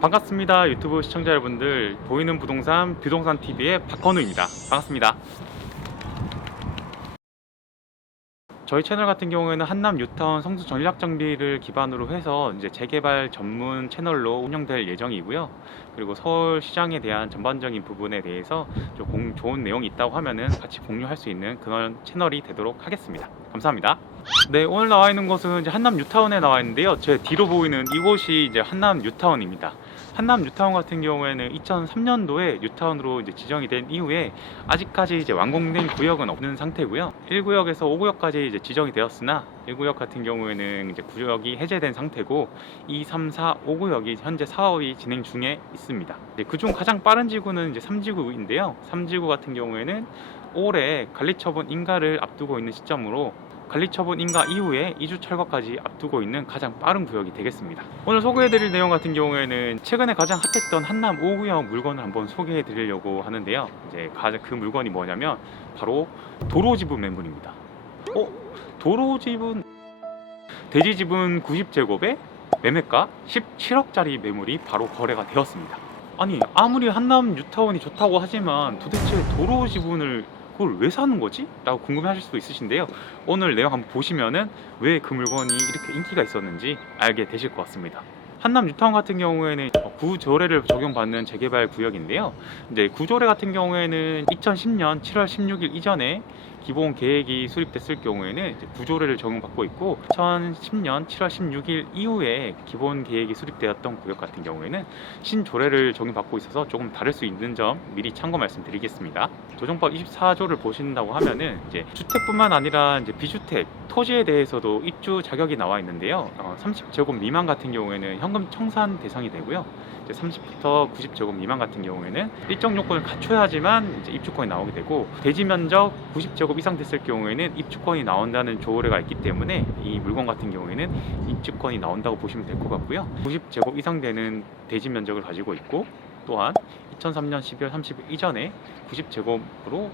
반갑습니다. 유튜브 시청자 여러분들, 보이는 부동산 TV의 박건우입니다. 반갑습니다. 저희 채널 같은 경우에는 한남 뉴타운 성수 전략 정비를 기반으로 해서 이제 재개발 전문 채널로 운영될 예정이고요. 그리고 서울 시장에 대한 전반적인 부분에 대해서 좀 좋은 내용이 있다고 하면은 같이 공유할 수 있는 그런 채널이 되도록 하겠습니다. 감사합니다. 네, 오늘 나와 있는 곳은 이제 한남 뉴타운에 나와 있는데요. 제 뒤로 보이는 이곳이 이제 한남 뉴타운입니다. 한남 뉴타운 같은 경우에는 2003년도에 뉴타운으로 이제 지정이 된 이후에 아직까지 이제 완공된 구역은 없는 상태고요. 1구역에서 5구역까지 이제 지정이 되었으나 1구역 같은 경우에는 이제 구역이 해제된 상태고 2, 3, 4, 5구역이 현재 사업이 진행 중에 있습니다. 그중 가장 빠른 지구는 이제 3지구인데요. 3지구 같은 경우에는 올해 관리처분 인가를 앞두고 있는 시점으로 관리처분 인가 이후에 이주 철거까지 앞두고 있는 가장 빠른 구역이 되겠습니다. 오늘 소개해드릴 내용 같은 경우에는 최근에 가장 핫했던 한남 5구역 물건을 한번 소개해드리려고 하는데요. 이제 그 물건이 뭐냐면 바로 도로지분 매물입니다. 도로지분 대지지분 90제곱에 매매가 17억짜리 매물이 바로 거래가 되었습니다. 아니, 아무리 한남 뉴타운이 좋다고 하지만 도대체 도로지분을 그걸 왜 사는 거지? 라고 궁금해 하실 수도 있으신데요. 오늘 내용 한번 보시면은 왜 그 물건이 이렇게 인기가 있었는지 알게 되실 것 같습니다. 한남 뉴타운 같은 경우에는 구조례를 적용받는 재개발 구역인데요. 이제 구조례 같은 경우에는 2010년 7월 16일 이전에 기본 계획이 수립됐을 경우에는 이제 구조례를 적용받고 있고 2010년 7월 16일 이후에 기본 계획이 수립되었던 구역 같은 경우에는 신조례를 적용받고 있어서 조금 다를 수 있는 점 미리 참고 말씀드리겠습니다. 조정법 24조를 보신다고 하면은 이제 주택뿐만 아니라 이제 비주택 토지에 대해서도 입주 자격이 나와 있는데요. 30제곱 미만 같은 경우에는 현금 청산 대상이 되고요. 이제 30부터 90제곱 미만 같은 경우에는 일정 요건을 갖춰야지만 이제 입주권이 나오게 되고 대지 면적 90제곱 이상 됐을 경우에는 입주권이 나온다는 조례가 있기 때문에 이 물건 같은 경우에는 입주권이 나온다고 보시면 될 것 같고요. 90제곱 이상 되는 대지 면적을 가지고 있고 또한 2003년 12월 30일 이전에 90제곱으로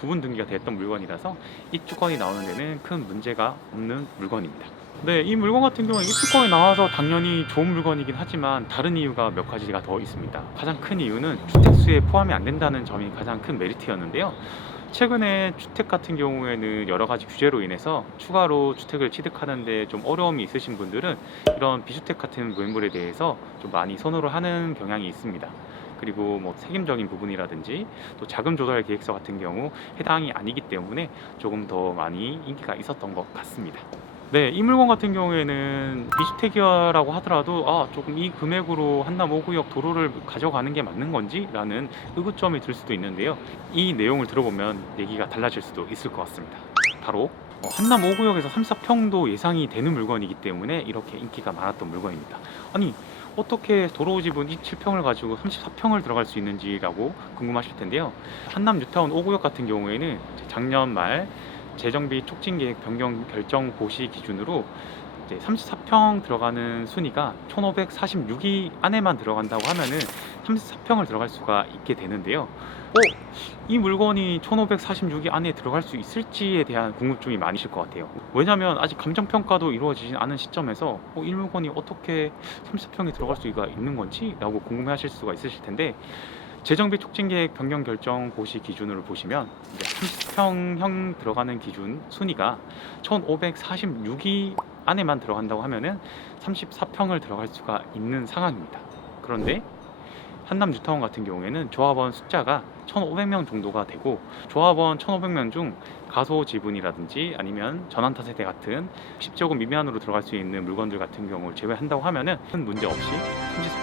구분 등기가 됐던 물건이라서 입주권이 나오는 데는 큰 문제가 없는 물건입니다. 네, 이 물건 같은 경우는 입주권이 나와서 당연히 좋은 물건이긴 하지만 다른 이유가 몇 가지가 더 있습니다. 가장 큰 이유는 주택수에 포함이 안 된다는 점이 가장 큰 메리트였는데요. 최근에 주택 같은 경우에는 여러 가지 규제로 인해서 추가로 주택을 취득하는데 좀 어려움이 있으신 분들은 이런 비주택 같은 매물에 대해서 좀 많이 선호를 하는 경향이 있습니다. 그리고 뭐 세금적인 부분이라든지 또 자금 조달 계획서 같은 경우 해당이 아니기 때문에 조금 더 많이 인기가 있었던 것 같습니다. 네, 이 물건 같은 경우에는 비주택이라고 하더라도 조금 이 금액으로 한남 5구역 도로를 가져가는 게 맞는 건지 라는 의구점이 들 수도 있는데요. 이 내용을 들어보면 얘기가 달라질 수도 있을 것 같습니다. 바로 한남 5구역에서 34평도 예상이 되는 물건이기 때문에 이렇게 인기가 많았던 물건입니다. 아니, 어떻게 도로 지분 27평을 가지고 34평을 들어갈 수 있는지라고 궁금하실 텐데요. 한남 뉴타운 5구역 같은 경우에는 작년 말 재정비 촉진계획 변경 결정 고시 기준으로 이제 34평 들어가는 순위가 1546위 안에만 들어간다고 하면은 34평을 들어갈 수가 있게 되는데요. 이 물건이 1546위 안에 들어갈 수 있을지에 대한 궁금증이 많으실 것 같아요. 왜냐면 아직 감정평가도 이루어지진 않은 시점에서 이 물건이 어떻게 34평에 들어갈 수가 있는 건지 라고 궁금해 하실 수가 있으실 텐데, 재정비 촉진계획 변경 결정 고시 기준으로 보시면 이제 30평형 들어가는 기준 순위가 1546위 안에만 들어간다고 하면은 34평을 들어갈 수가 있는 상황입니다. 그런데 한남 뉴타운 같은 경우에는 조합원 숫자가 1,500명 정도가 되고, 조합원 1,500명 중 가소 지분이라든지 아니면 전환타세대 같은 10제곱 미만으로 들어갈 수 있는 물건들 같은 경우를 제외한다고 하면은 큰 문제 없이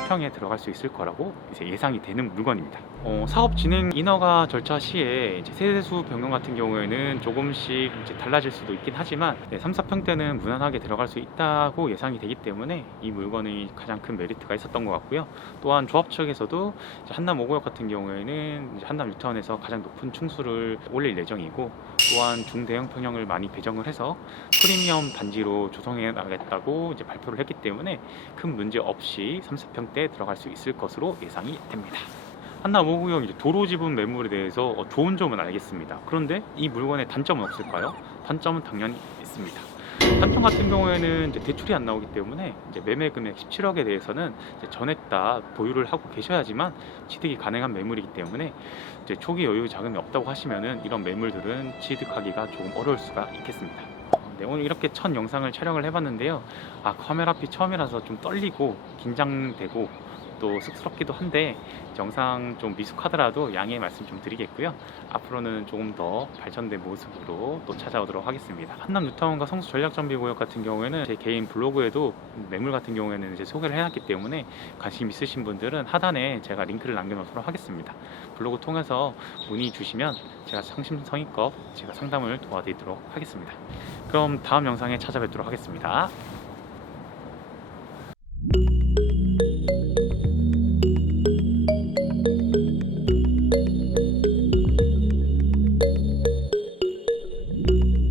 34평에 들어갈 수 있을 거라고 이제 예상이 되는 물건입니다. 사업 진행 인허가 절차 시에 이제 세대수 변경 같은 경우에는 조금씩 이제 달라질 수도 있긴 하지만 3, 4평대는 무난하게 들어갈 수 있다고 예상이 되기 때문에 이 물건이 가장 큰 메리트가 있었던 것 같고요. 또한 조합 측에서도 한남 5구역 같은 경우에는 이제 한남 뉴타운에서 가장 높은 층수를 올릴 예정이고, 또한 중대형 평형을 많이 배정을 해서 프리미엄 단지로 조성해 나가겠다고 이제 발표를 했기 때문에 큰 문제 없이 3, 4평대 들어갈 수 있을 것으로 예상이 됩니다. 한남 5구역 도로 지분 매물에 대해서 좋은 점은 알겠습니다. 그런데 이 물건의 단점은 없을까요? 단점은 당연히 있습니다. 단종 같은 경우에는 이제 대출이 안 나오기 때문에 이제 매매 금액 17억에 대해서는 이제 전액 다 보유를 하고 계셔야지만 취득이 가능한 매물이기 때문에 이제 초기 여유 자금이 없다고 하시면은 이런 매물들은 취득하기가 조금 어려울 수가 있겠습니다. 네, 오늘 이렇게 첫 영상을 촬영을 해봤는데요. 카메라 앞이 처음이라서 좀 떨리고 긴장되고 또 쑥스럽기도 한데 영상 좀 미숙하더라도 양해의 말씀 좀 드리겠고요. 앞으로는 조금 더 발전된 모습으로 또 찾아오도록 하겠습니다. 한남 뉴타운과 성수 전략정비구역 같은 경우에는 제 개인 블로그에도 매물 같은 경우에는 이제 소개를 해놨기 때문에 관심 있으신 분들은 하단에 제가 링크를 남겨놓도록 하겠습니다. 블로그 통해서 문의 주시면 제가 성심성의껏 제가 상담을 도와드리도록 하겠습니다. 그럼 다음 영상에 찾아뵙도록 하겠습니다.